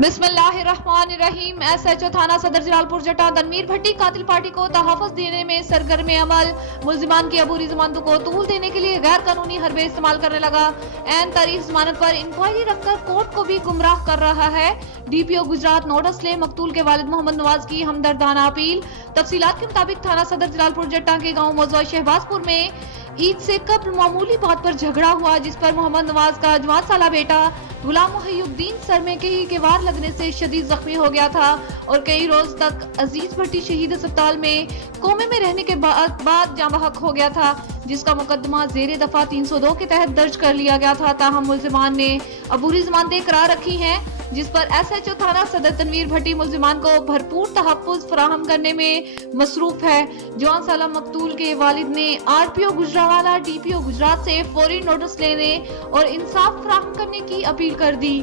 बिस्मिल्लाहिर्रहमानिर्रहीम। एसएचओ थाना सदर जलालपुर जटा तनवीर भट्टी कातिल पार्टी को तहफ़्फ़ुज़ देने में सरगर्म अमल। मुल्ज़िमान की अबूरी ज़मानतों को तूल देने के लिए गैर कानूनी हरबे इस्तेमाल करने लगा। एन तारीख जमानत पर इंक्वायरी रखकर कोर्ट को भी गुमराह कर रहा है। डीपीओ गुजरात नोटिस ले मकतूल के वालिद मोहम्मद नवाज की हमदर्दाना अपील। तफसीलात के मुताबिक थाना सदर जलालपुर जटा के गाँव मौजूद शहबाजपुर में ईद से कब्ल मामूली बात पर झगड़ा हुआ, जिस पर मोहम्मद नवाज का जवान साला बेटा गुलाम मुहिउद्दीन सर में कई के वार लगने से शदीद जख्मी हो गया था और कई रोज तक अजीज भट्टी शहीद अस्पताल में कोमे में रहने के बाद जाँ बहक हो गया था, जिसका मुकदमा जेर दफा 302 के तहत दर्ज कर लिया गया था। ताहम मुल्जिमान ने अबूरी जमानतें करार रखी हैं, जिस पर एसएचओ थाना सदर तनवीर भट्टी मुल्जिमान को भरपूर तहफ़्फ़ुज़ फराहम करने में मसरूफ है। जवान साला मकतूल के वालिद ने आरपीओ गुजरावाला डीपीओ गुजरात से फौरी नोटिस लेने और इंसाफ फराहम करने की अपील कर दी।